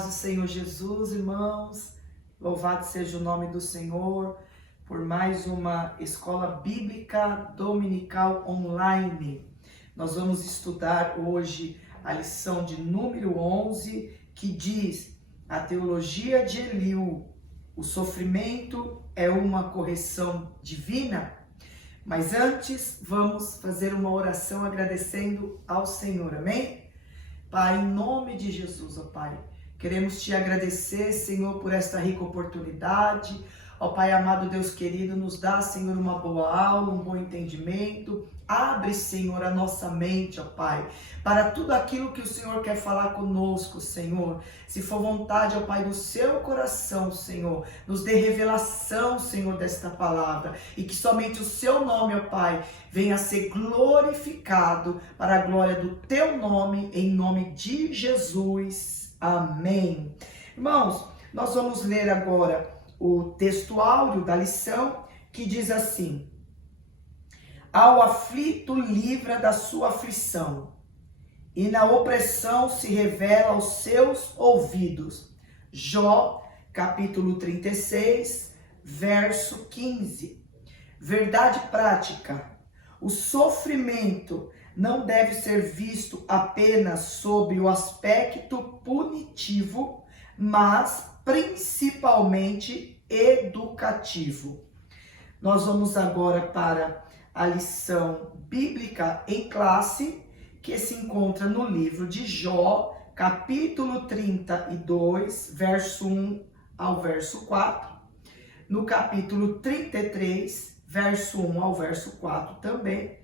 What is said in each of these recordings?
paz do Senhor Jesus, irmãos. Louvado seja o nome do Senhor por mais uma escola bíblica dominical online. Nós vamos estudar hoje a lição de número 11, que diz: a teologia de Eliú, o sofrimento é uma correção divina? Mas antes, vamos fazer uma oração agradecendo ao Senhor, amém? Pai, em nome de Jesus, ó Pai, queremos te agradecer, Senhor, por esta rica oportunidade. Ó Pai amado, Deus querido, nos dá, Senhor, uma boa aula, um bom entendimento. Abre, Senhor, a nossa mente, ó Pai, para tudo aquilo que o Senhor quer falar conosco, Senhor. Se for vontade, ó Pai, do seu coração, Senhor, nos dê revelação, Senhor, desta palavra, e que somente o seu nome, ó Pai, venha a ser glorificado para a glória do teu nome, em nome de Jesus. Amém. Irmãos, nós vamos ler agora o texto áureo da lição, que diz assim: ao aflito livra da sua aflição, e na opressão se revela aos seus ouvidos. Jó, capítulo 36, verso 15. Verdade prática: o sofrimento não deve ser visto apenas sob o aspecto punitivo, mas principalmente educativo. Nós vamos agora para a lição bíblica em classe, que se encontra no livro de Jó, capítulo 32, verso 1 ao verso 4. No capítulo 33, verso 1 ao verso 4 também.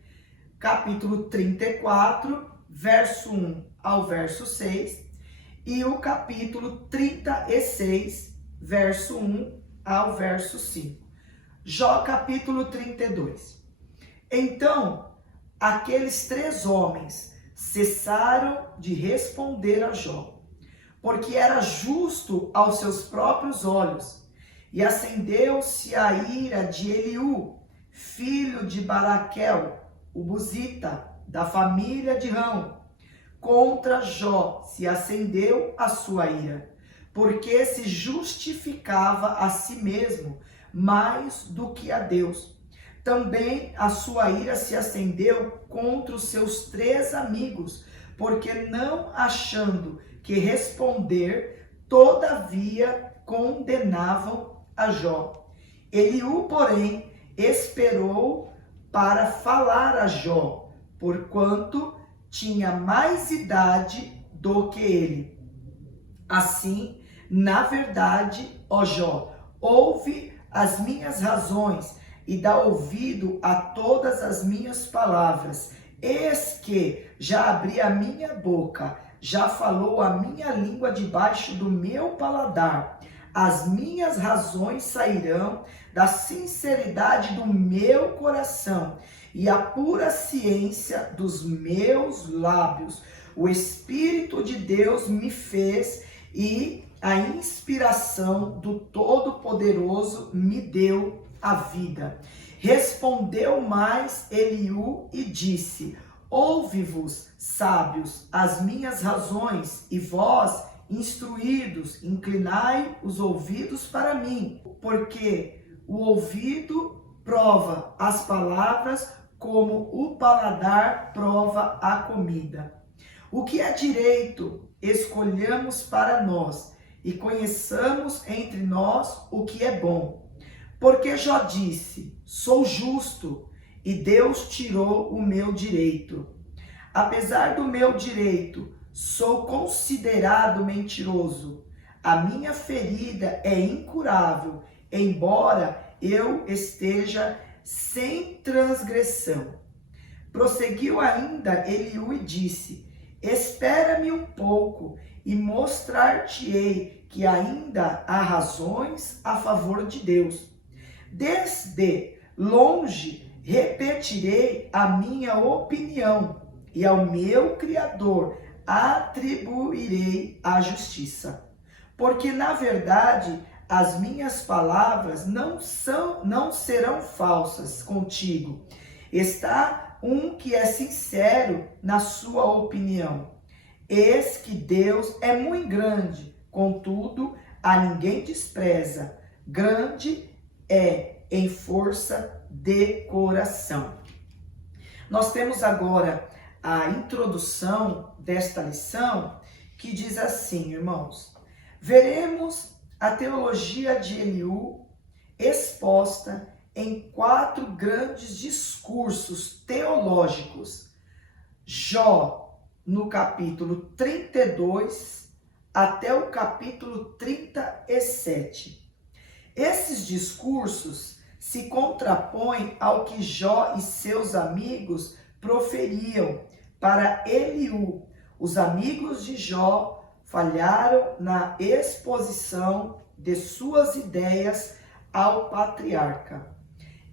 Capítulo 34, verso 1 ao verso 6. E o capítulo 36, verso 1 ao verso 5. Jó, capítulo 32. Então, aqueles 3 homens cessaram de responder a Jó, porque era justo aos seus próprios olhos, e acendeu-se a ira de Eliú, filho de Baraquel, o Buzita, da família de Rão. Contra Jó se acendeu a sua ira, porque se justificava a si mesmo mais do que a Deus. Também a sua ira se acendeu contra os seus 3 amigos, porque não achando que responder, todavia condenavam a Jó. Eliú, porém, esperou para falar a Jó, porquanto tinha mais idade do que ele. Assim, na verdade, ó Jó, ouve as minhas razões e dá ouvido a todas as minhas palavras. Eis que já abri a minha boca, já falou a minha língua debaixo do meu paladar. As minhas razões sairão da sinceridade do meu coração e a pura ciência dos meus lábios. O Espírito de Deus me fez e a inspiração do Todo-Poderoso me deu a vida. Respondeu mais Eliú e disse: ouve-vos, sábios, as minhas razões, e vós, instruídos, inclinai os ouvidos para mim, porque o ouvido prova as palavras, como o paladar prova a comida. O que é direito, escolhamos para nós, e conheçamos entre nós o que é bom. Porque Jó disse: sou justo, e Deus tirou o meu direito. Apesar do meu direito, sou considerado mentiroso. A minha ferida é incurável, embora eu esteja sem transgressão. Prosseguiu ainda Eliú e disse: espera-me um pouco, e mostrar-te-ei que ainda há razões a favor de Deus. Desde longe repetirei a minha opinião, e ao meu Criador atribuirei a justiça. Porque, na verdade, as minhas palavras não serão falsas contigo. Está um que é sincero na sua opinião. Eis que Deus é muito grande contudo, a ninguém despreza, grande é em força de coração. Nós temos agora a introdução desta lição, que diz assim, irmãos: veremos a teologia de Eliú exposta em 4 grandes discursos teológicos. Jó, no capítulo 32 até o capítulo 37. Esses discursos se contrapõem ao que Jó e seus amigos proferiam para Eliú. Os amigos de Jó falharam na exposição de suas ideias ao patriarca.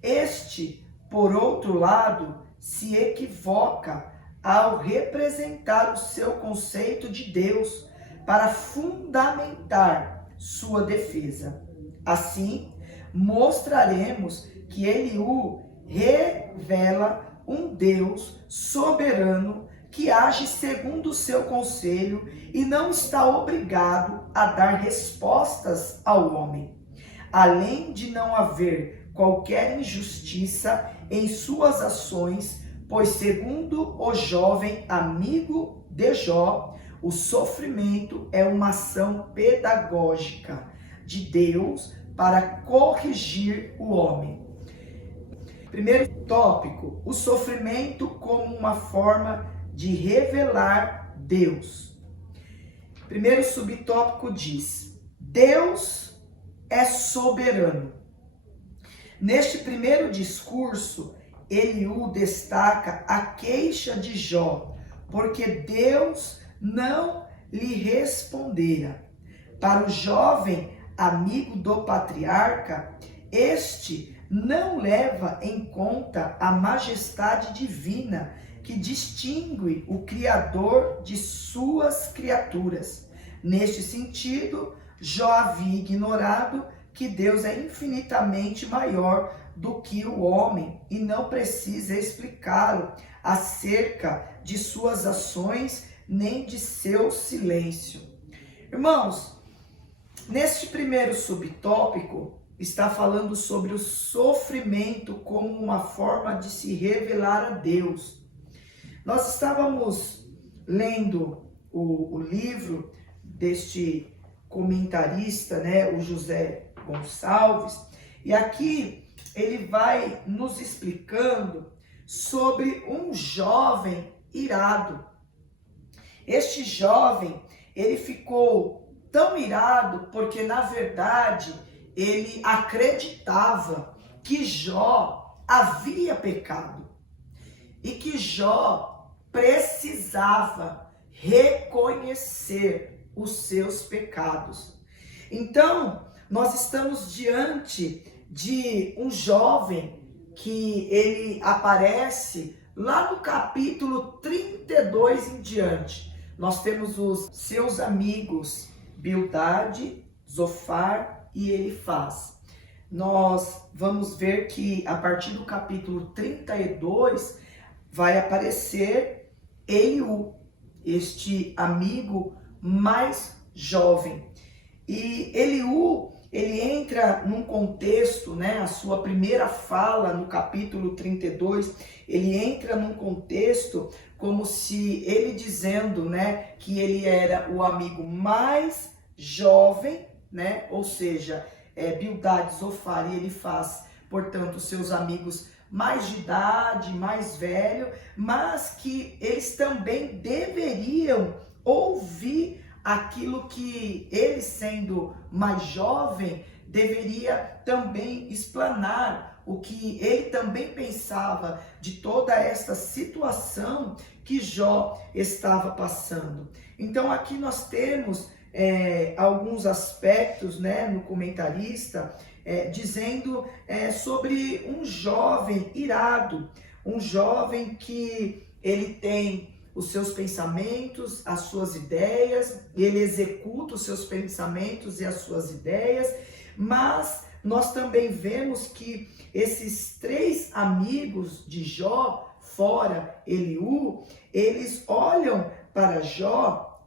Este, por outro lado, se equivoca ao representar o seu conceito de Deus para fundamentar sua defesa. Assim, mostraremos que Eliú revela um Deus soberano que age segundo o seu conselho e não está obrigado a dar respostas ao homem. Além de não haver qualquer injustiça em suas ações, pois segundo o jovem amigo de Jó, o sofrimento é uma ação pedagógica de Deus para corrigir o homem. Primeiro tópico, o sofrimento como uma forma de revelar Deus. Primeiro subtópico diz: Deus é soberano. Neste primeiro discurso, Eliú destaca a queixa de Jó, porque Deus não lhe respondera. Para o jovem amigo do patriarca, este não leva em conta a majestade divina que distingue o Criador de suas criaturas. Neste sentido, Jó havia ignorado que Deus é infinitamente maior do que o homem e não precisa explicá-lo acerca de suas ações nem de seu silêncio. Irmãos, neste primeiro subtópico está falando sobre o sofrimento como uma forma de se revelar a Deus. Nós estávamos lendo o livro deste comentarista, o José Gonçalves, e aqui ele vai nos explicando sobre um jovem irado. Este jovem, ele ficou tão irado porque, na verdade, ele acreditava que Jó havia pecado e que Jó precisava reconhecer os seus pecados. Então, nós estamos diante de um jovem que ele aparece lá no capítulo 32 em diante. Nós temos os seus amigos Bildade, Zofar e Elifaz. Nós vamos ver que a partir do capítulo 32 vai aparecer Eliú, este amigo mais jovem. E Eliú, ele entra num contexto, a sua primeira fala no capítulo 32, ele entra num contexto como se ele dizendo, que ele era o amigo mais jovem, ou seja, Bildade, Zofar e Elifaz, portanto, seus amigos mais de idade, mais velho, mas que eles também deveriam ouvir aquilo que ele, sendo mais jovem, deveria também explanar o que ele também pensava de toda esta situação que Jó estava passando. Então aqui nós temos alguns aspectos, no comentarista, dizendo sobre um jovem irado, um jovem que ele tem os seus pensamentos, as suas ideias, ele executa os seus pensamentos e as suas ideias, mas nós também vemos que esses 3 amigos de Jó, fora Eliú, eles olham para Jó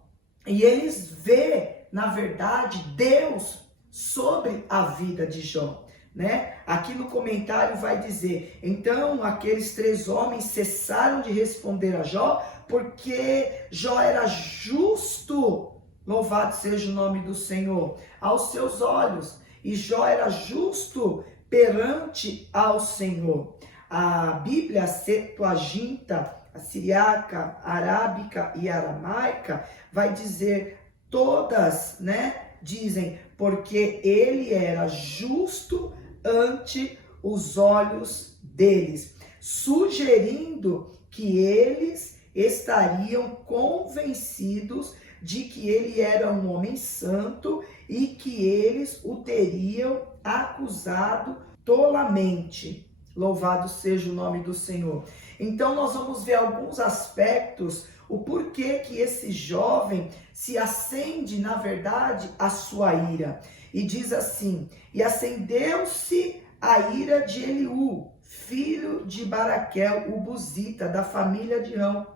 e eles vê na verdade, Deus sobre a vida de Jó, né? Aqui no comentário vai dizer: então aqueles 3 homens cessaram de responder a Jó, porque Jó era justo, louvado seja o nome do Senhor, aos seus olhos, e Jó era justo perante ao Senhor. A Bíblia Septuaginta, a siriaca, arábica e aramaica, vai dizer todas, né? Dizem, porque ele era justo ante os olhos deles, sugerindo que eles estariam convencidos de que ele era um homem santo e que eles o teriam acusado tolamente. Louvado seja o nome do Senhor. Então nós vamos ver alguns aspectos, o porquê que esse jovem se acende, na verdade, a sua ira. E diz assim: e acendeu-se a ira de Eliú, filho de Baraquel, o Buzita, da família de Rão.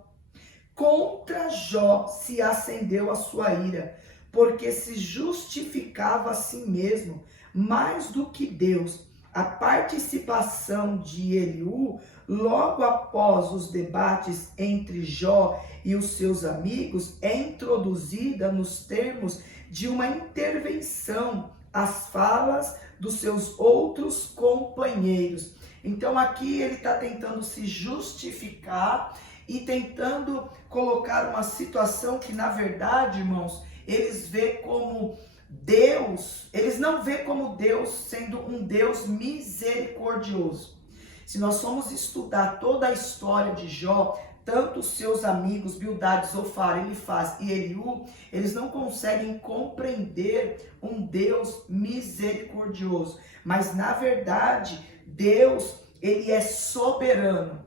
Contra Jó se acendeu a sua ira, porque se justificava a si mesmo mais do que Deus. A participação de Eliú, logo após os debates entre Jó e os seus amigos, é introduzida nos termos de uma intervenção às falas dos seus outros companheiros. Então aqui ele está tentando se justificar e tentando colocar uma situação que, na verdade, irmãos, eles veem como Deus, eles não veem como Deus sendo um Deus misericordioso. Se nós formos estudar toda a história de Jó, tanto os seus amigos, Bildade, Zofar, Elifaz e Eliú, eles não conseguem compreender um Deus misericordioso. Mas, na verdade, Deus, ele é soberano.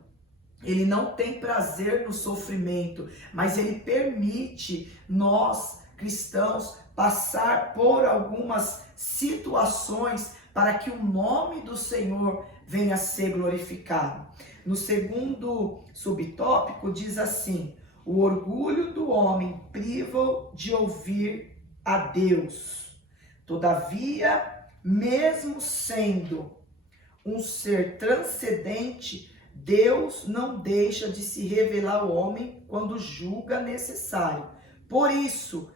Ele não tem prazer no sofrimento, mas ele permite nós, cristãos, passar por algumas situações para que o nome do Senhor venha a ser glorificado. No segundo subtópico diz assim: o orgulho do homem priva de ouvir a Deus. Todavia, mesmo sendo um ser transcendente, Deus não deixa de se revelar ao homem quando julga necessário. Por isso,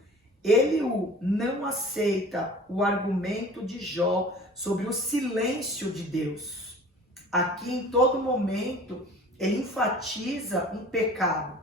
Eliú não aceita o argumento de Jó sobre o silêncio de Deus. Aqui, em todo momento, ele enfatiza um pecado.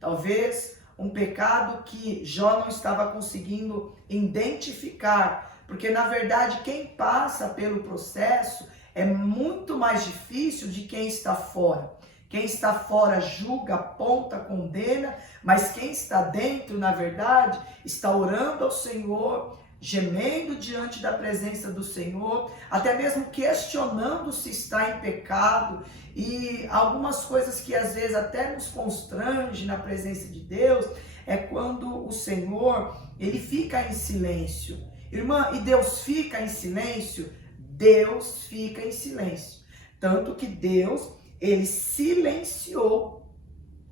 Talvez um pecado que Jó não estava conseguindo identificar, porque, na verdade, quem passa pelo processo é muito mais difícil de quem está fora. Quem está fora julga, aponta, condena, mas quem está dentro, na verdade, está orando ao Senhor, gemendo diante da presença do Senhor, até mesmo questionando se está em pecado, e algumas coisas que às vezes até nos constrange na presença de Deus, é quando o Senhor, ele fica em silêncio. Irmã, e Deus fica em silêncio? Deus fica em silêncio. Tanto que Deus, ele silenciou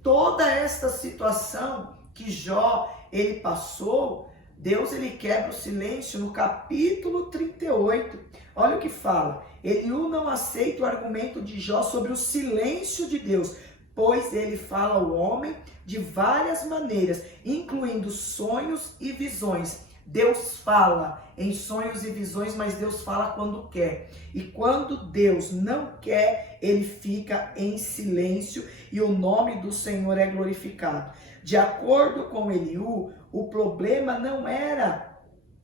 toda esta situação que Jó, ele passou. Deus, ele quebra o silêncio no capítulo 38. Olha o que fala: Eliú não aceita o argumento de Jó sobre o silêncio de Deus, pois ele fala ao homem de várias maneiras, incluindo sonhos e visões. Deus fala em sonhos e visões, mas Deus fala quando quer. E quando Deus não quer, ele fica em silêncio e o nome do Senhor é glorificado. De acordo com Eliú, o problema não era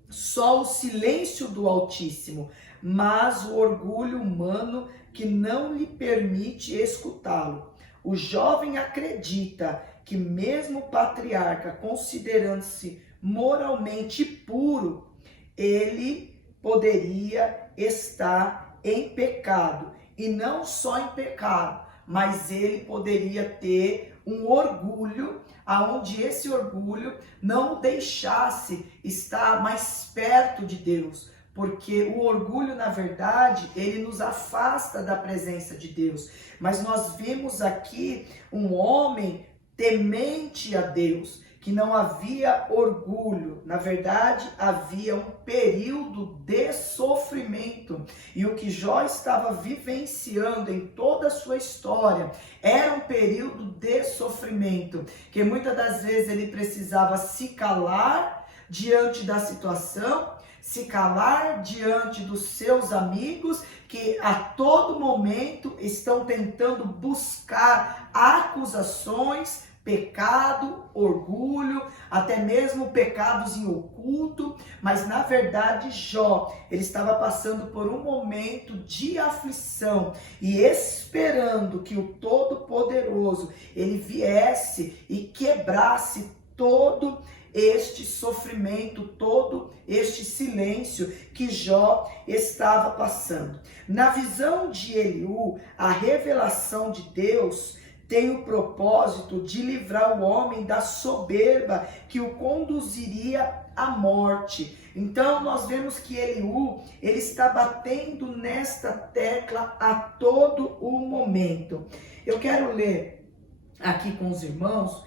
só o silêncio do Altíssimo, mas o orgulho humano que não lhe permite escutá-lo. O jovem acredita que mesmo o patriarca, considerando-se moralmente puro, ele poderia estar em pecado. E não só em pecado, mas ele poderia ter um orgulho, aonde esse orgulho não o deixasse estar mais perto de Deus. Porque o orgulho, na verdade, ele nos afasta da presença de Deus. Mas nós vimos aqui um homem temente a Deus, que não havia orgulho. Na verdade, havia um período de sofrimento. E o que Jó estava vivenciando em toda a sua história era um período de sofrimento, que muitas das vezes ele precisava se calar diante da situação, se calar diante dos seus amigos, que a todo momento estão tentando buscar acusações, pecado, orgulho, até mesmo pecados em oculto, mas na verdade Jó, ele estava passando por um momento de aflição e esperando que o Todo-Poderoso, ele viesse e quebrasse todo este sofrimento, todo este silêncio que Jó estava passando. Na visão de Eliú, a revelação de Deus tem o propósito de livrar o homem da soberba que o conduziria à morte. Então nós vemos que Eliú, ele está batendo nesta tecla a todo o momento. Eu quero ler aqui com os irmãos,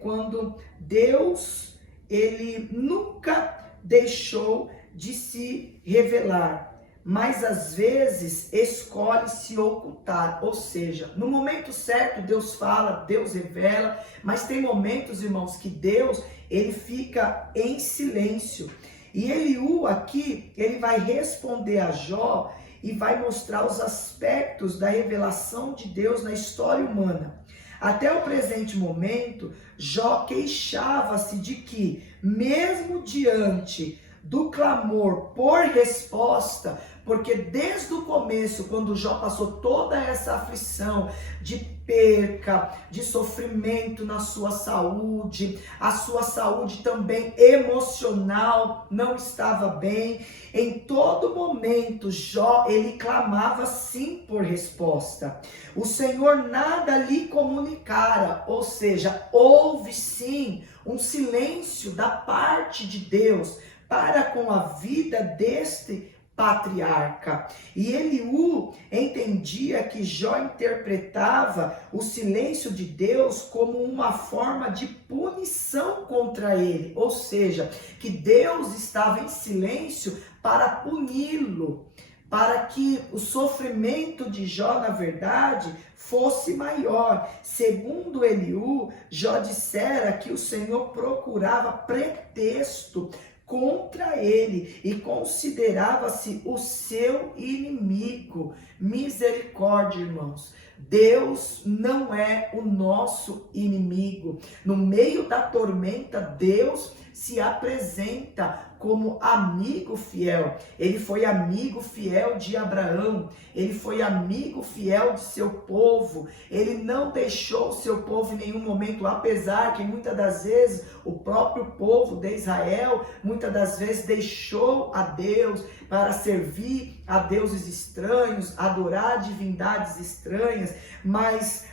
quando Deus, ele nunca deixou de se revelar, mas às vezes escolhe se ocultar, ou seja, no momento certo Deus fala, Deus revela, mas tem momentos, irmãos, que Deus, ele fica em silêncio. E Eliú aqui, ele vai responder a Jó e vai mostrar os aspectos da revelação de Deus na história humana. Até o presente momento, Jó queixava-se de que, mesmo diante do clamor por resposta, porque desde o começo, quando Jó passou toda essa aflição de perca, de sofrimento na sua saúde, a sua saúde também emocional não estava bem, em todo momento Jó, ele clamava sim por resposta. O Senhor nada lhe comunicara, ou seja, houve sim um silêncio da parte de Deus para com a vida deste patriarca. E Eliú entendia que Jó interpretava o silêncio de Deus como uma forma de punição contra ele, ou seja, que Deus estava em silêncio para puni-lo, para que o sofrimento de Jó, na verdade, fosse maior. Segundo Eliú, Jó dissera que o Senhor procurava pretexto contra ele e considerava-se o seu inimigo. Misericórdia, irmãos. Deus não é o nosso inimigo. No meio da tormenta, Deus se apresenta como amigo fiel. Ele foi amigo fiel de Abraão, ele foi amigo fiel de seu povo, ele não deixou o seu povo em nenhum momento, apesar que muitas das vezes o próprio povo de Israel, muitas das vezes deixou a Deus para servir a deuses estranhos, adorar divindades estranhas, mas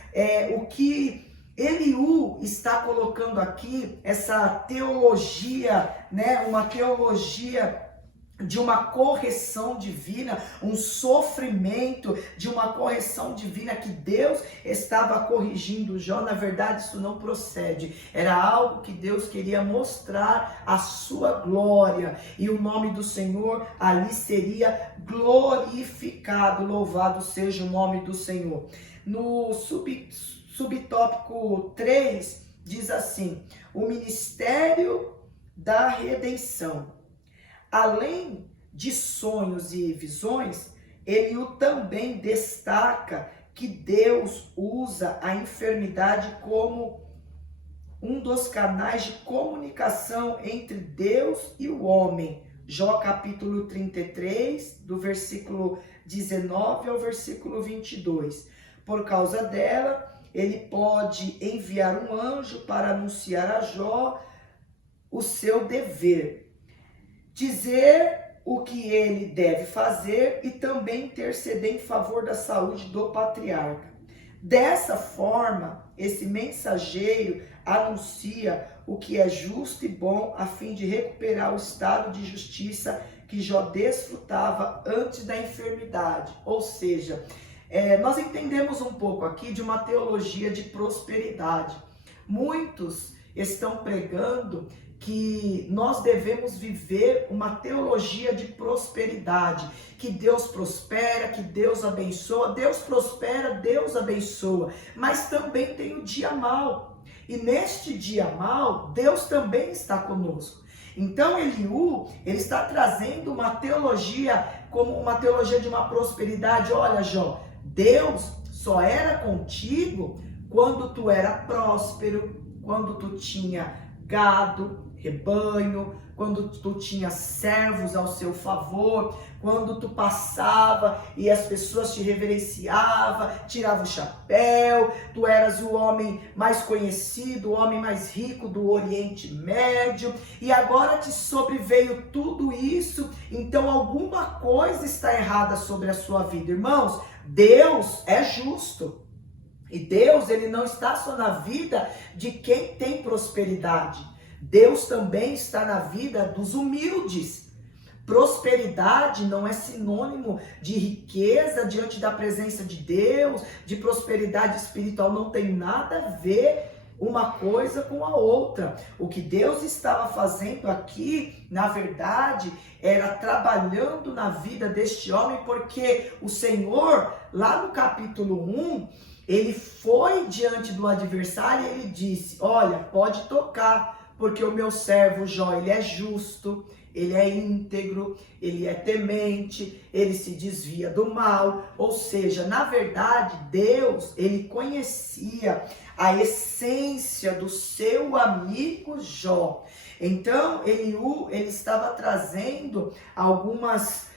o que Eliú está colocando aqui, essa teologia, uma teologia de uma correção divina, um sofrimento de uma correção divina que Deus estava corrigindo Jó. Na verdade, isso não procede. Era algo que Deus queria mostrar a sua glória e o nome do Senhor ali seria glorificado. Louvado seja o nome do Senhor. No subtópico 3 diz assim: o ministério da redenção. Além de sonhos e visões, Eliú também destaca que Deus usa a enfermidade como um dos canais de comunicação entre Deus e o homem. Jó capítulo 33, do versículo 19 ao versículo 22. Por causa dela, ele pode enviar um anjo para anunciar a Jó o seu dever, dizer o que ele deve fazer e também interceder em favor da saúde do patriarca. Dessa forma, esse mensageiro anuncia o que é justo e bom a fim de recuperar o estado de justiça que Jó desfrutava antes da enfermidade. Ou seja, nós entendemos um pouco aqui de uma teologia de prosperidade. Muitos estão pregando que nós devemos viver uma teologia de prosperidade, que Deus prospera, que Deus abençoa. Deus prospera, Deus abençoa, mas também tem o dia mau. E neste dia mau, Deus também está conosco. Então Eliú, ele está trazendo uma teologia, como uma teologia de uma prosperidade. Olha, Jó, Deus só era contigo quando tu era próspero, quando tu tinha gado, rebanho, quando tu tinha servos ao seu favor, quando tu passava e as pessoas te reverenciavam, tiravam o chapéu, tu eras o homem mais conhecido, o homem mais rico do Oriente Médio, e agora te sobreveio tudo isso, então alguma coisa está errada sobre a sua vida. Irmãos, Deus é justo. E Deus, ele não está só na vida de quem tem prosperidade. Deus também está na vida dos humildes. Prosperidade não é sinônimo de riqueza diante da presença de Deus, de prosperidade espiritual. Não tem nada a ver uma coisa com a outra. O que Deus estava fazendo aqui, na verdade, era trabalhando na vida deste homem, porque o Senhor, lá no capítulo 1, ele foi diante do adversário e ele disse: olha, pode tocar, porque o meu servo Jó, ele é justo, ele é íntegro, ele é temente, ele se desvia do mal. Ou seja, na verdade, Deus, ele conhecia a essência do seu amigo Jó. Então, Eliú, ele estava trazendo algumas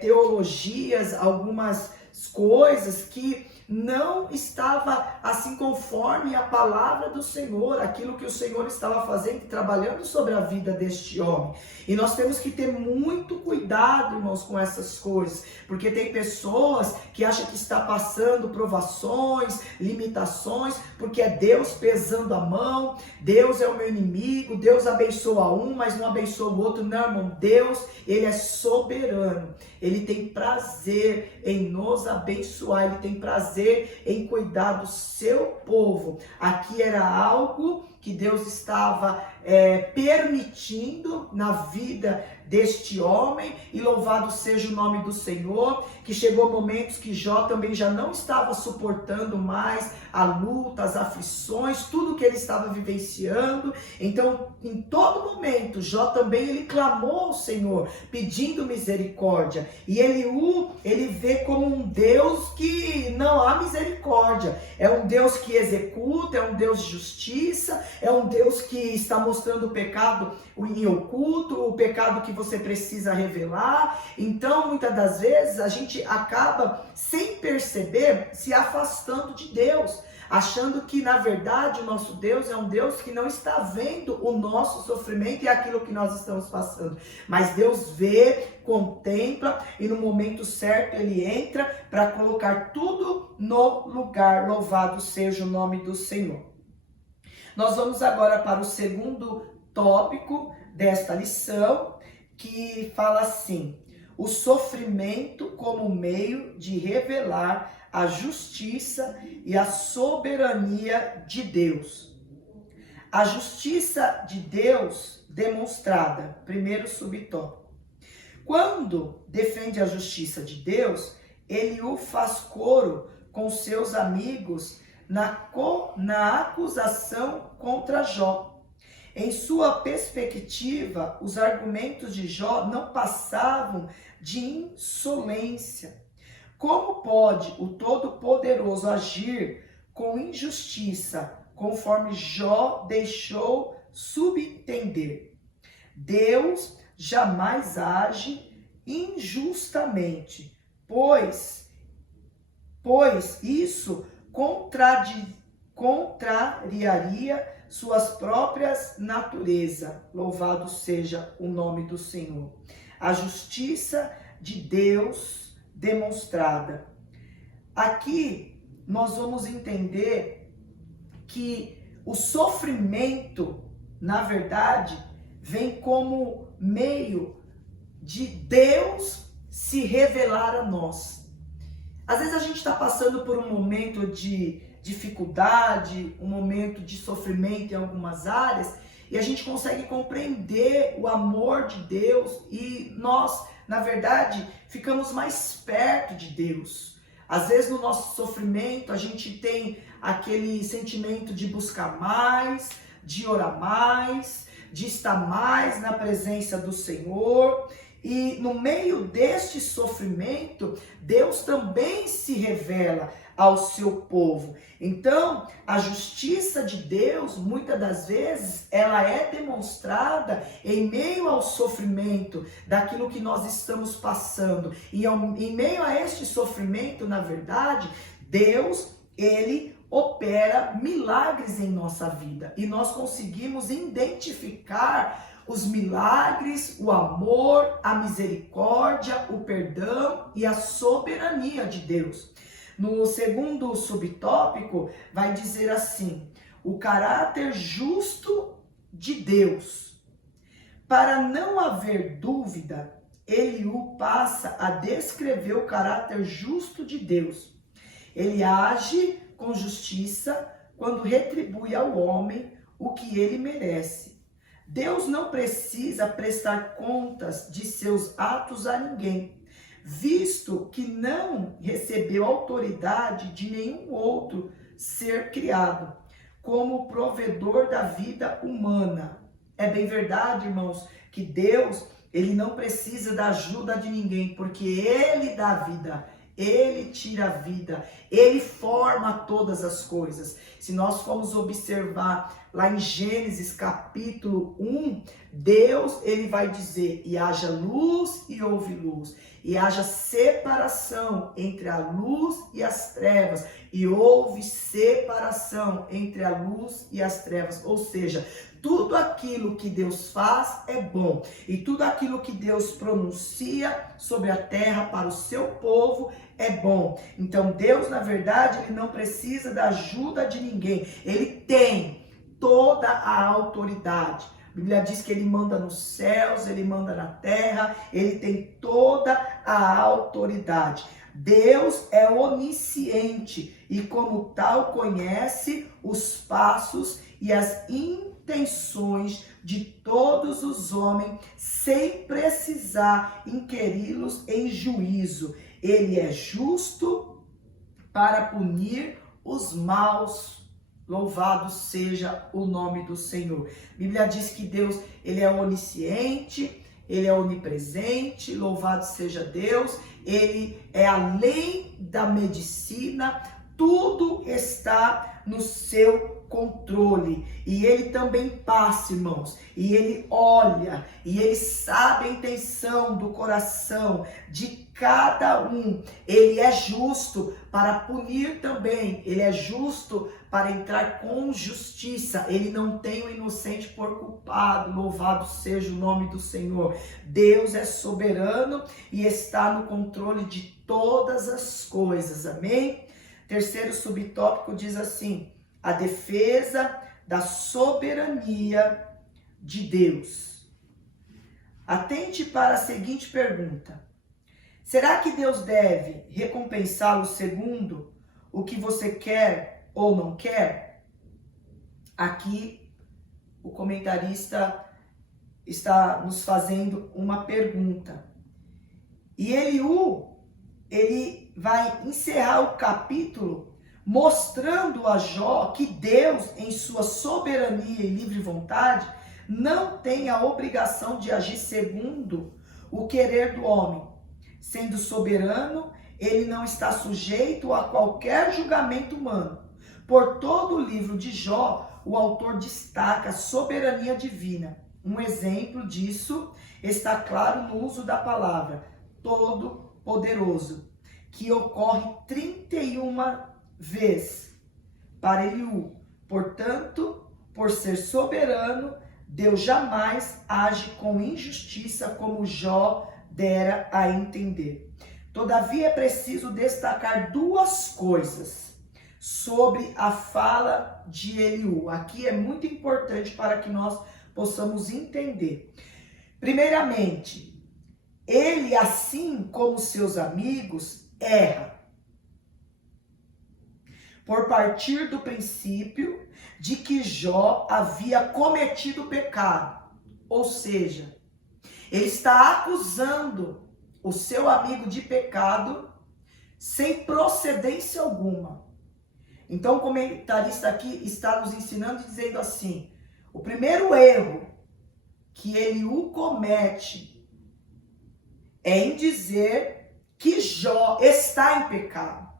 teologias, algumas coisas que não estava assim conforme a palavra do Senhor, aquilo que o Senhor estava fazendo, trabalhando sobre a vida deste homem. E nós temos que ter muito cuidado, irmãos, com essas coisas, porque tem pessoas que acham que está passando provações, limitações, porque é Deus pesando a mão, Deus é o meu inimigo, Deus abençoa um, mas não abençoa o outro. Não, irmão, Deus, ele é soberano, ele tem prazer em nos abençoar, ele tem prazer em cuidar do seu povo. Aqui era algo que Deus estava permitindo na vida deste homem, e louvado seja o nome do Senhor, que chegou momentos que Jó também já não estava suportando mais a luta, as aflições, tudo que ele estava vivenciando. Então, em todo momento, Jó também, ele clamou ao Senhor, pedindo misericórdia, e Eliú, ele vê como um Deus que não há misericórdia, é um Deus que executa, é um Deus de justiça, é um Deus que está mostrando o pecado em oculto, o pecado que você precisa revelar. Então, muitas das vezes, a gente acaba, sem perceber, se afastando de Deus, achando que, na verdade, o nosso Deus é um Deus que não está vendo o nosso sofrimento e aquilo que nós estamos passando. Mas Deus vê, contempla, e no momento certo Ele entra para colocar tudo no lugar. Louvado seja o nome do Senhor. Nós vamos agora para o segundo tópico desta lição, que fala assim: o sofrimento como meio de revelar a justiça e a soberania de Deus. A justiça de Deus demonstrada, primeiro subtópico. Quando defende a justiça de Deus, Eliú faz coro com seus amigos na acusação contra Jó. Em sua perspectiva, os argumentos de Jó não passavam de insolência. Como pode o Todo-Poderoso agir com injustiça, conforme Jó deixou subentender? Deus jamais age injustamente, pois isso contrariaria suas próprias natureza. Louvado seja o nome do Senhor. A justiça de Deus demonstrada. Aqui nós vamos entender que o sofrimento, na verdade, vem como meio de Deus se revelar a nós. Às vezes a gente está passando por um momento de dificuldade, um momento de sofrimento em algumas áreas, e a gente consegue compreender o amor de Deus e nós, na verdade, ficamos mais perto de Deus. Às vezes no nosso sofrimento a gente tem aquele sentimento de buscar mais, de orar mais, de estar mais na presença do Senhor. E no meio deste sofrimento, Deus também se revela ao seu povo. Então, a justiça de Deus, muitas das vezes, ela é demonstrada em meio ao sofrimento daquilo que nós estamos passando. E em meio a este sofrimento, na verdade, Deus, ele opera milagres em nossa vida. E nós conseguimos identificar os milagres, o amor, a misericórdia, o perdão e a soberania de Deus. No segundo subtópico, vai dizer assim: o caráter justo de Deus. Para não haver dúvida, Eliú passa a descrever o caráter justo de Deus. Ele age com justiça quando retribui ao homem o que ele merece. Deus não precisa prestar contas de seus atos a ninguém, visto que não recebeu autoridade de nenhum outro ser criado, como provedor da vida humana. É bem verdade, irmãos, que Deus, ele não precisa da ajuda de ninguém, porque ele dá vida, ele tira a vida, ele forma todas as coisas. Se nós formos observar lá em Gênesis capítulo 1, Deus, ele vai dizer: e haja luz e houve luz, e haja separação entre a luz e as trevas, e houve separação entre a luz e as trevas. Ou seja, tudo aquilo que Deus faz é bom, e tudo aquilo que Deus pronuncia sobre a terra para o seu povo é bom. Então Deus, na verdade, ele não precisa da ajuda de ninguém, ele tem toda a autoridade. A Bíblia diz que ele manda nos céus, ele manda na terra, ele tem toda a autoridade. Deus é onisciente e, como tal, conhece os passos e as intenções de todos os homens, sem precisar inquiri-los em juízo. Ele é justo para punir os maus. Louvado seja o nome do Senhor. A Bíblia diz que Deus, ele é onisciente, ele é onipresente, louvado seja Deus. Ele é além da medicina, tudo está no seu controle. E ele também passa, irmãos, e ele olha, e ele sabe a intenção do coração de cada um. Ele é justo para punir também, ele é justo para entrar com justiça. Ele não tem o inocente por culpado. Louvado seja o nome do Senhor. Deus é soberano e está no controle de todas as coisas. Amém? Terceiro subtópico diz assim: a defesa da soberania de Deus. Atente para a seguinte pergunta: será que Deus deve recompensá-lo segundo o que você quer ou não quer? Aqui o comentarista está nos fazendo uma pergunta. E Eliú, ele vai encerrar o capítulo mostrando a Jó que Deus, em sua soberania e livre vontade, não tem a obrigação de agir segundo o querer do homem. Sendo soberano, ele não está sujeito a qualquer julgamento humano. Por todo o livro de Jó, o autor destaca a soberania divina. Um exemplo disso está claro no uso da palavra todo-poderoso, que ocorre 31 vezes para Eliú. Portanto, por ser soberano, Deus jamais age com injustiça, como Jó dera a entender. Todavia, é preciso destacar duas coisas sobre a fala de Eliú. Aqui é muito importante para que nós possamos entender. Primeiramente, ele, assim como seus amigos, erra. por partir do princípio de que Jó havia cometido pecado. Ou seja, ele está acusando o seu amigo de pecado sem procedência alguma. Então o comentarista aqui está nos ensinando dizendo assim: o primeiro erro que Eliú comete é em dizer que Jó está em pecado.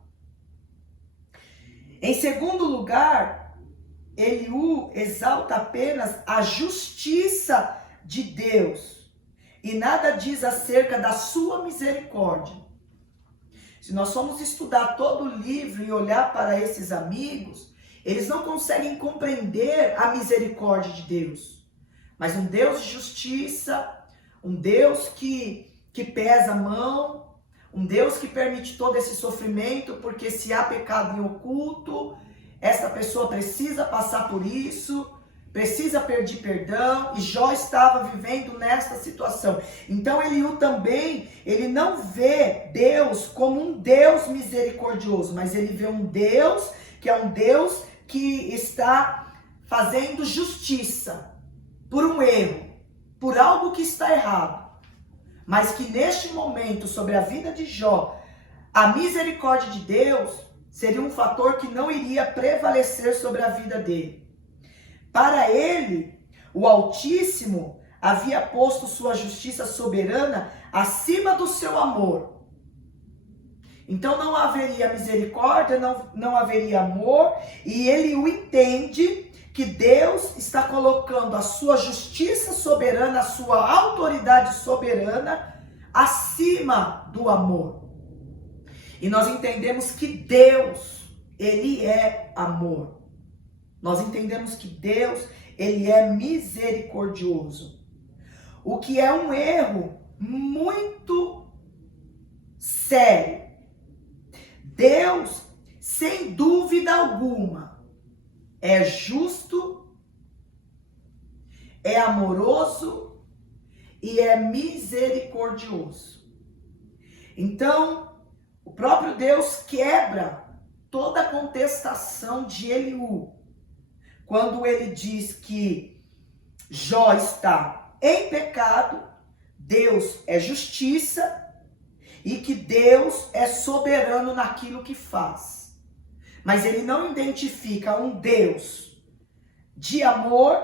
Em segundo lugar, Eliú exalta apenas a justiça de Deus e nada diz acerca da sua misericórdia. Se nós formos estudar todo o livro e olhar para esses amigos, eles não conseguem compreender a misericórdia de Deus. Mas um Deus de justiça, um Deus que pesa a mão, um Deus que permite todo esse sofrimento, porque se há pecado em oculto, essa pessoa precisa passar por isso, precisa pedir perdão, e Jó estava vivendo nesta situação. Então Eliú também, ele não vê Deus como um Deus misericordioso, mas ele vê um Deus que é um Deus que está fazendo justiça por um erro, por algo que está errado. Mas que neste momento, sobre a vida de Jó, a misericórdia de Deus seria um fator que não iria prevalecer sobre a vida dele. Para ele, o Altíssimo havia posto sua justiça soberana acima do seu amor. Então não haveria misericórdia, não haveria amor, e ele o entende que Deus está colocando a sua justiça soberana, a sua autoridade soberana acima do amor. E nós entendemos que Deus, ele é amor. Nós entendemos que Deus, ele é misericordioso. O que é um erro muito sério. Deus, sem dúvida alguma, é justo, é amoroso e é misericordioso. Então, o próprio Deus quebra toda a contestação de Eliú, quando ele diz que Jó está em pecado, Deus é justiça e que Deus é soberano naquilo que faz. Mas ele não identifica um Deus de amor,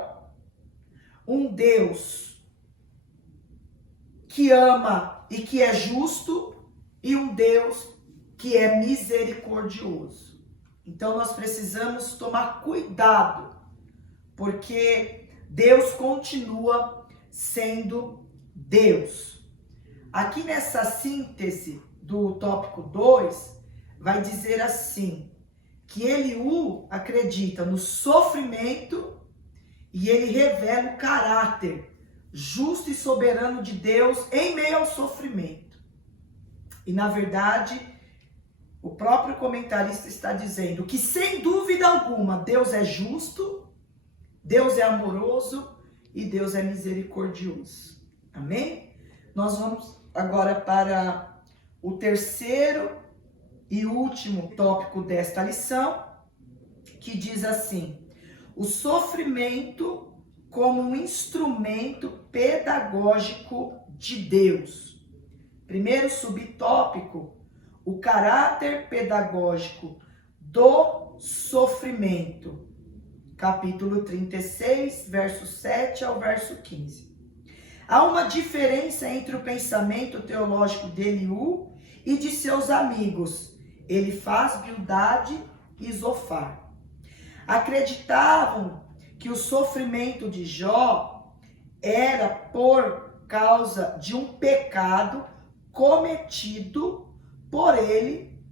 um Deus que ama e que é justo, e um Deus que é misericordioso. Então nós precisamos tomar cuidado, porque Deus continua sendo Deus. Aqui nessa síntese do tópico 2, vai dizer assim, que Eliú acredita no sofrimento e ele revela o caráter justo e soberano de Deus em meio ao sofrimento. E na verdade, o próprio comentarista está dizendo que sem dúvida alguma Deus é justo, Deus é amoroso e Deus é misericordioso. Amém? Nós vamos agora para o terceiro e último tópico desta lição, que diz assim: o sofrimento como um instrumento pedagógico de Deus. Primeiro subtópico, o caráter pedagógico do sofrimento. Capítulo 36, verso 7 ao verso 15. Há uma diferença entre o pensamento teológico de Eliú e de seus amigos, Elifaz, Bildade e Zofar. Acreditavam que o sofrimento de Jó era por causa de um pecado cometido por ele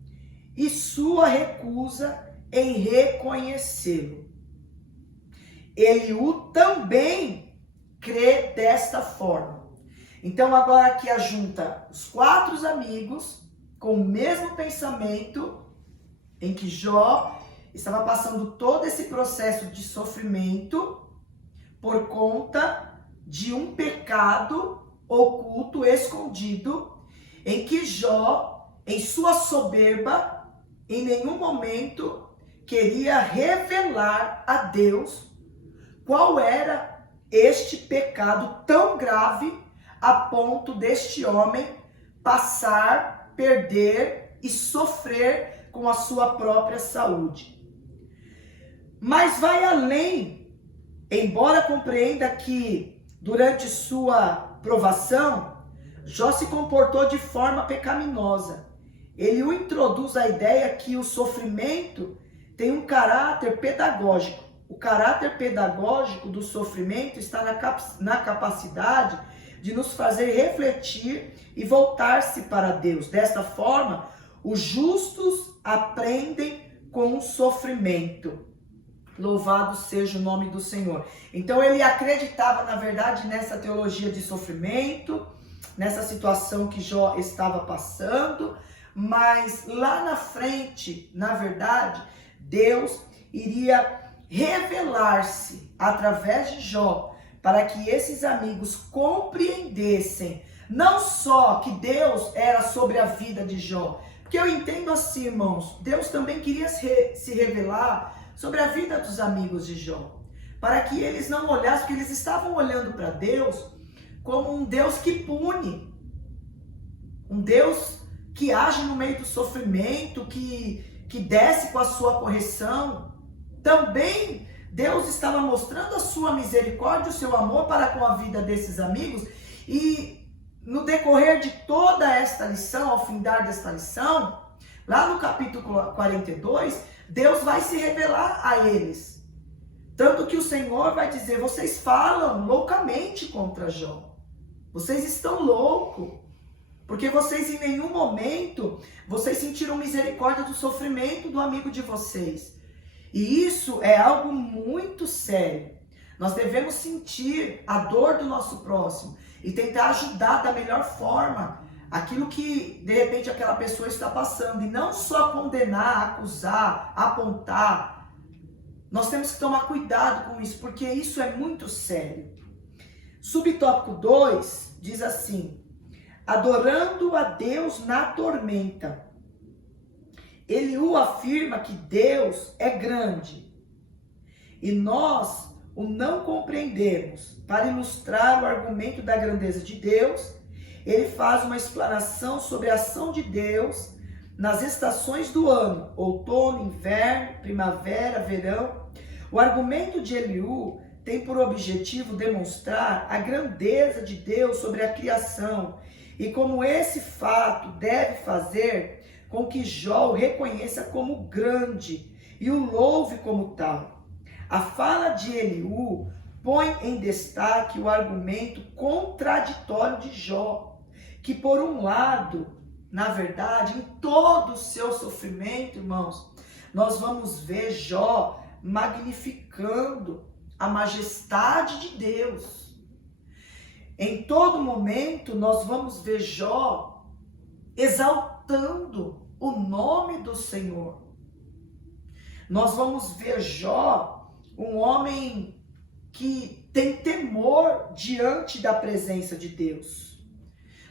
e sua recusa em reconhecê-lo. Eliú também crê desta forma. Então agora aqui ajunta os 4 amigos com o mesmo pensamento, em que Jó estava passando todo esse processo de sofrimento por conta de um pecado oculto, escondido, em que Jó, em sua soberba, em nenhum momento queria revelar a Deus qual era este pecado tão grave a ponto deste homem passar, perder e sofrer com a sua própria saúde. Mas vai além, embora compreenda que durante sua provação, Jó se comportou de forma pecaminosa. Ele o introduz a ideia que o sofrimento tem um caráter pedagógico. O caráter pedagógico do sofrimento está na capacidade de nos fazer refletir e voltar-se para Deus. Desta forma, os justos aprendem com o sofrimento. Louvado seja o nome do Senhor. Então ele acreditava, na verdade, nessa teologia de sofrimento, nessa situação que Jó estava passando, mas lá na frente, na verdade, Deus iria revelar-se através de Jó, para que esses amigos compreendessem não só que Deus era sobre a vida de Jó, porque eu entendo assim, irmãos, Deus também queria se revelar sobre a vida dos amigos de Jó, para que eles não olhassem, porque eles estavam olhando para Deus como um Deus que pune, um Deus que age no meio do sofrimento, que desce com a sua correção. Também Deus estava mostrando a sua misericórdia, o seu amor para com a vida desses amigos, e no decorrer de toda esta lição, ao findar desta lição, lá no capítulo 42, Deus vai se revelar a eles. Tanto que o Senhor vai dizer: vocês falam loucamente contra Jó. Vocês estão loucos. Porque vocês em nenhum momento, vocês sentiram misericórdia do sofrimento do amigo de vocês. E isso é algo muito sério. Nós devemos sentir a dor do nosso próximo e tentar ajudar da melhor forma aquilo que, de repente, aquela pessoa está passando. E não só condenar, acusar, apontar. Nós temos que tomar cuidado com isso, porque isso é muito sério. Subtópico 2 diz assim: adorando a Deus na tormenta. Eliú afirma que Deus é grande e nós o não compreendemos. Para ilustrar o argumento da grandeza de Deus, ele faz uma explanação sobre a ação de Deus nas estações do ano: outono, inverno, primavera, verão. O argumento de Eliú tem por objetivo demonstrar a grandeza de Deus sobre a criação e como esse fato deve fazer com que Jó o reconheça como grande e o louve como tal. A fala de Eliú põe em destaque o argumento contraditório de Jó, que por um lado, na verdade, em todo o seu sofrimento, irmãos, nós vamos ver Jó magnificando a majestade de Deus. Em todo momento, nós vamos ver Jó exaltando o nome do Senhor. Nós vamos ver Jó, um homem que tem temor diante da presença de Deus.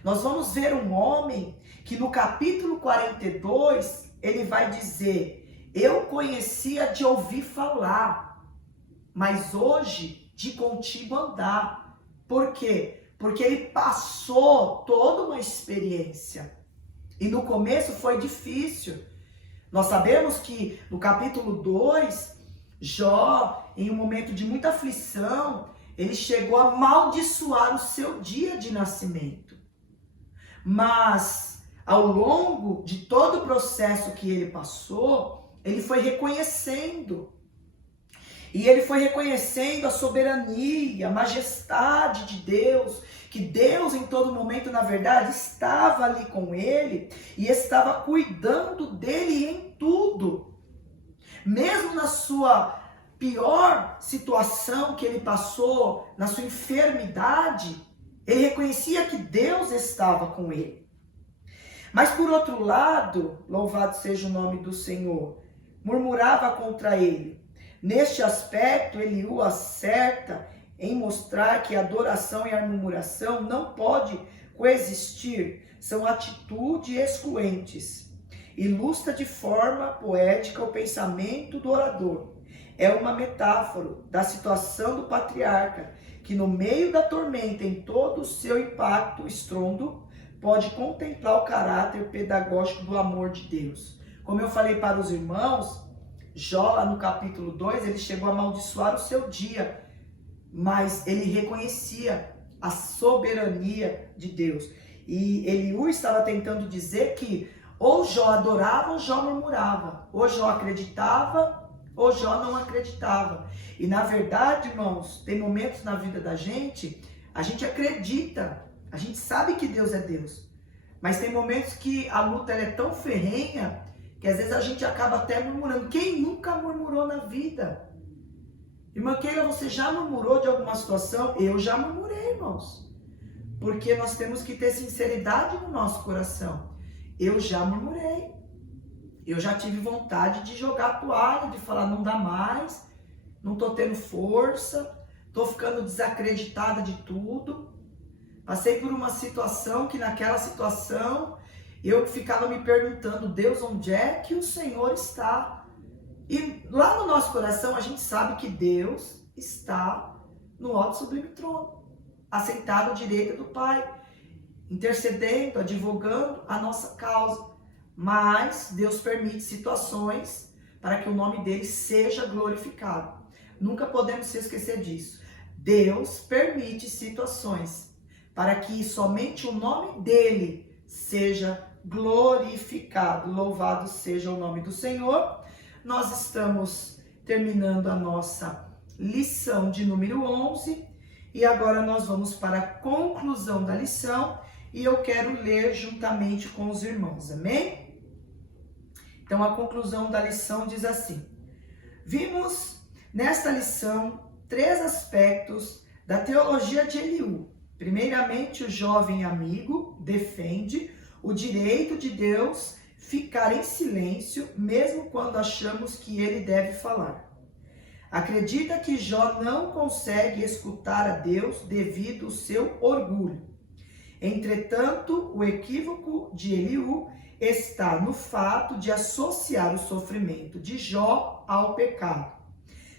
Nós vamos ver um homem que no capítulo 42, ele vai dizer: eu conhecia de ouvir falar, mas hoje de contigo andar. Por quê? Porque ele passou toda uma experiência. E no começo foi difícil. Nós sabemos que no capítulo 2, Jó, em um momento de muita aflição, ele chegou a amaldiçoar o seu dia de nascimento. Mas, ao longo de todo o processo que ele passou, ele foi reconhecendo. E ele foi reconhecendo a soberania, a majestade de Deus, que Deus em todo momento, na verdade, estava ali com ele e estava cuidando dele em tudo. Mesmo na sua pior situação que ele passou, na sua enfermidade, ele reconhecia que Deus estava com ele. Mas por outro lado, louvado seja o nome do Senhor, murmurava contra ele. Neste aspecto, Eliú acerta em mostrar que a adoração e a murmuração não podem coexistir, são atitudes excluentes. ilustra de forma poética o pensamento do orador. É uma metáfora da situação do patriarca, que no meio da tormenta, em todo o seu impacto, estrondo, pode contemplar o caráter pedagógico do amor de Deus. Como eu falei para os irmãos, Jó, lá no capítulo 2, ele chegou a amaldiçoar o seu dia, mas ele reconhecia a soberania de Deus. E Eliú estava tentando dizer que ou Jó adorava ou Jó murmurava, ou Jó acreditava ou Jó não acreditava. E na verdade, irmãos, tem momentos na vida da gente, a gente acredita, a gente sabe que Deus é Deus, mas tem momentos que a luta ela é tão ferrenha que às vezes a gente acaba até murmurando. Quem nunca murmurou na vida? Irmã Keila, você já murmurou de alguma situação? Eu já murmurei, irmãos. Porque nós temos que ter sinceridade no nosso coração. Eu já murmurei. Eu já tive vontade de jogar a toalha, de falar não dá mais, não tô tendo força, tô ficando desacreditada de tudo. Passei por uma situação que naquela situação eu ficava me perguntando, Deus, onde é que o Senhor está? E lá no nosso coração a gente sabe que Deus está no alto sublime trono, assentado à direita do Pai, intercedendo, advogando a nossa causa. Mas Deus permite situações para que o nome dele seja glorificado. Nunca podemos se esquecer disso. Deus permite situações para que somente o nome dele seja glorificado. Louvado seja o nome do Senhor. Nós estamos terminando a nossa lição de número 11 e agora nós vamos para a conclusão da lição e eu quero ler juntamente com os irmãos, amém? Então a conclusão da lição diz assim: vimos nesta lição 3 aspectos da teologia de Eliú. Primeiramente, o jovem amigo defende o direito de Deus ficar em silêncio, mesmo quando achamos que ele deve falar. Acredita que Jó não consegue escutar a Deus devido ao seu orgulho. Entretanto, o equívoco de Eliú está no fato de associar o sofrimento de Jó ao pecado.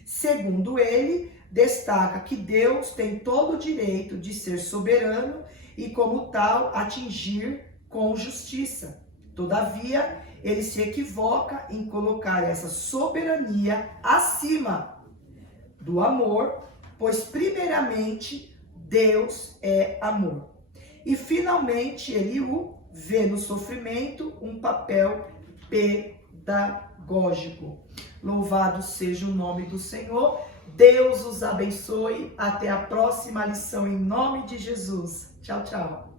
Segundo ele, destaca que Deus tem todo o direito de ser soberano e, como tal, atingir com justiça. Todavia, ele se equivoca em colocar essa soberania acima do amor, pois primeiramente Deus é amor. E finalmente Eliú vê no sofrimento um papel pedagógico. Louvado seja o nome do Senhor. Deus os abençoe. Até a próxima lição em nome de Jesus. Tchau, tchau.